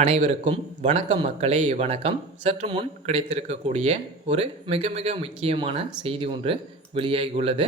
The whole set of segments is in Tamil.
அனைவருக்கும் வணக்கம் மக்களே. வணக்கம். சற்று முன் கிடைத்திருக்கக்கூடிய ஒரு மிக மிக முக்கியமான செய்தி ஒன்று வெளியாகியுள்ளது.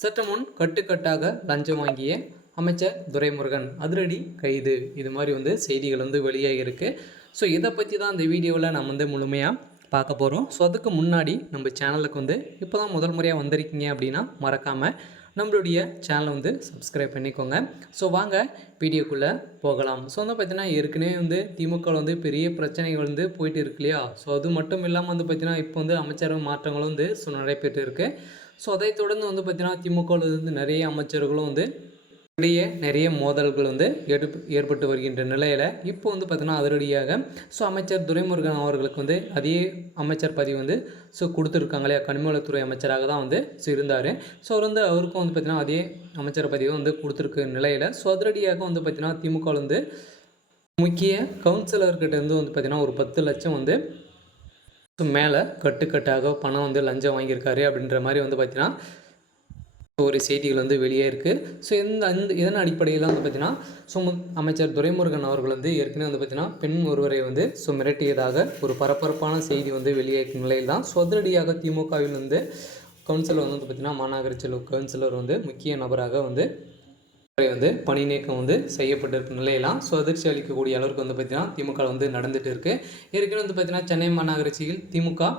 சற்று முன் கட்டுக்கட்டாக லஞ்சம் வாங்கிய அமைச்சர் துரைமுருகன் அதிரடி கைது, இது மாதிரி செய்திகள் வெளியாகியிருக்கு. ஸோ இதை பற்றி தான் இந்த வீடியோவில் நம்ம முழுமையாக பார்க்க போகிறோம். ஸோ அதுக்கு முன்னாடி நம்ம சேனலுக்கு இப்போ தான் முதல் முறையாக வந்திருக்கீங்க அப்படின்னா மறக்காமல் நம்மளுடைய சேனலை சப்ஸ்கிரைப் பண்ணிக்கோங்க. ஸோ வாங்க வீடியோக்குள்ளே போகலாம். ஸோ பார்த்தீங்கன்னா ஏற்கனவே திமுகவில் பெரிய பிரச்சனைகள் போயிட்டு இருக்கு இல்லையா. ஸோ அது மட்டும் இல்லாமல் பார்த்தீங்கன்னா இப்போ அமைச்சரவை மாற்றங்களும் நடைபெற்று இருக்குது. ஸோ அதை தொடர்ந்து பார்த்தீங்கன்னா திமுகவில் நிறைய அமைச்சர்களும் இடையே நிறைய மோதல்கள் ஏற்பட்டு வருகின்ற நிலையில் இப்போ பார்த்தீங்கன்னா அதிரடியாக அமைச்சர் துரைமுருகன் அவர்களுக்கு அதே அமைச்சர் பதவி கொடுத்துருக்காங்க இல்லையா. கனிமவளத்துறை அமைச்சராக தான் இருந்தார். ஸோ அவருக்கும் பார்த்தீங்கன்னா அதே அமைச்சர் பதவி கொடுத்துருக்க நிலையில் அதிரடியாக பார்த்தீங்கன்னா திமுக முக்கிய கவுன்சிலர்கிட்ட பார்த்தீங்கன்னா ஒரு 10 லட்சம் மேலே கட்டுக்கட்டாக பணம் லஞ்சம் வாங்கியிருக்காரு அப்படின்ற மாதிரி பார்த்தீங்கன்னா ஒரு செய்திகள் வெளியே இருக்குது. ஸோ இதன் அடிப்படையில் பார்த்தீங்கன்னா அமைச்சர் துரைமுருகன் அவர்கள் ஏற்கனவே பார்த்தீங்கன்னா பெண் ஒருவரை மிரட்டியதாக ஒரு பரபரப்பான செய்தி வெளியேற்கும் நிலையில் தான் அதிரடியாக திமுகவில் கவுன்சிலர் பார்த்தீங்கன்னா மாநகராட்சி கவுன்சிலர் முக்கிய நபராக பணி நீக்கம் செய்யப்பட்டிருக்கும் நிலையெல்லாம் அதிர்ச்சி அளிக்கக்கூடிய அளவுக்கு பார்த்தீங்கன்னா திமுக நடந்துட்டு இருக்குது. ஏற்கனவே பார்த்தீங்கன்னா சென்னை மாநகராட்சியில் திமுக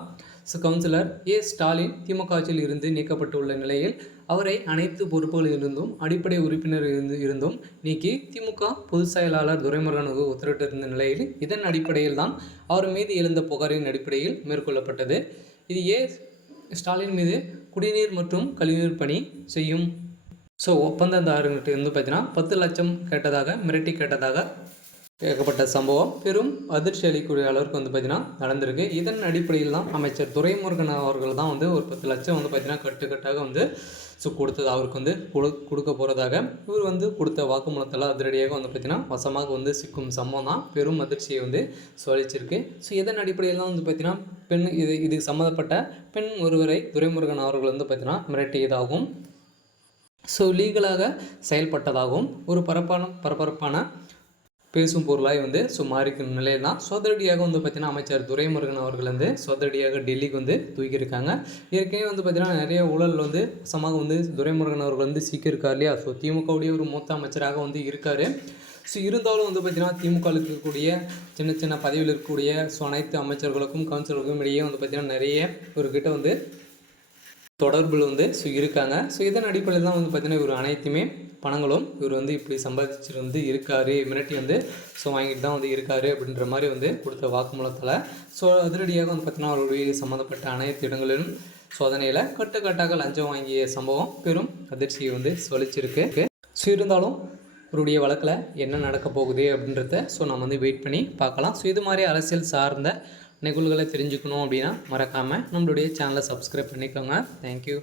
கவுன்சிலர் ஸ்டாலின் திமுக ஆட்சியில் இருந்து நீக்கப்பட்டுள்ள நிலையில் அவரை அனைத்து பொறுப்புகளிலிருந்தும் அடிப்படை உறுப்பினர் இருந்தும் நீக்கி திமுக பொதுச் செயலாளர் துரைமுருகனுக்கு உத்தரவிட்டிருந்த நிலையில் இதன் அடிப்படையில் தான் அவர் மீது எழுந்த புகாரின் அடிப்படையில் மேற்கொள்ளப்பட்டது. இது ஸ்டாலின் மீது குடிநீர் மற்றும் கழிவுநீர் பணி செய்யும் ஒப்பந்ததாரர்கிட்ட பார்த்தீங்கன்னா 10 லட்சம் கேட்டதாக மிரட்டி கேட்டதாக ஏகப்பட்ட சம்பவம் பெரும் அதிர்ச்சி அளிக்கக்கூடிய அளவுக்கு பார்த்தீங்கன்னா நடந்திருக்கு. இதன் அடிப்படையில் தான் அமைச்சர் துரைமுருகன் அவர்கள் தான் ஒரு 10 லட்சம் பார்த்தீங்கன்னா கட்டுக்கட்டாக கொடுத்தது அவருக்கு கொடுக்க போகிறதாக இவர் கொடுத்த வாக்குமூலத்தில் அதிரடியாக பார்த்தீங்கன்னா வசமாக சிக்கும் சம்பவம் தான் பெரும் அதிர்ச்சியை சொல்லிச்சிருக்கு. ஸோ இதன் அடிப்படையில் தான் பார்த்தீங்கன்னா பெண் இது சம்மந்தப்பட்ட பெண் ஒருவரை துரைமுருகன் அவர்கள் பார்த்தீங்கன்னா மிரட்டியதாகவும் ஸோ லீகலாக செயல்பட்டதாகவும் ஒரு பரபரப்பான பேசும் பொருளாய் மாறிக்கிற நிலையில் தான் அதிரடியாக பார்த்தீங்கன்னா அமைச்சர் துரைமுருகன் அவர்கள் அதிரடியாக டெல்லிக்கு தூக்கியிருக்காங்க. ஏற்கனவே பார்த்தீங்கன்னா நிறைய ஊழல் வசமாக துரைமுருகன் அவர்கள் சிக்கியிருக்கார் இல்லையா. ஸோ திமுகவுடைய ஒரு மூத்த அமைச்சராக இருக்கார். ஸோ இருந்தாலும் பார்த்தீங்கன்னா திமுக இருக்கக்கூடிய சின்ன சின்ன பதவியில் இருக்கக்கூடிய அனைத்து அமைச்சர்களுக்கும் கவுன்சிலருக்கும் இடையே பார்த்தீங்கன்னா நிறைய ஒரு கிட்ட தொடர்பில் இருக்காங்க. ஸோ இதன் அடிப்படையில் தான் பார்த்தீங்கன்னா இவர் அனைத்துமே பணங்களும் இவர் இப்படி சம்பாதிச்சுட்டு இருக்காரு, மிரட்டி வாங்கிட்டு தான் இருக்காரு அப்படின்ற மாதிரி கொடுத்த வாக்குமூலத்தில் அதிரடியாக பார்த்தீங்கன்னா அவருடைய சம்மந்தப்பட்ட அனைத்து இடங்களிலும் சோதனையில் கட்டுக்கட்டாக லஞ்சம் வாங்கிய சம்பவம் பெரும் அதிர்ச்சியை சொல்லிச்சிருக்கு. ஸோ இருந்தாலும் இவருடைய வழக்கில் என்ன நடக்க போகுது அப்படின்றத நம்ம வெயிட் பண்ணி பார்க்கலாம். ஸோ இது மாதிரி அரசியல் சார்ந்த நிகழ்வுகளை தெரிஞ்சுக்கணும் அப்படின்னா மறக்காமல் நம்மளுடைய சேனலை சப்ஸ்கிரைப் பண்ணிக்கோங்க. தேங்க்யூ.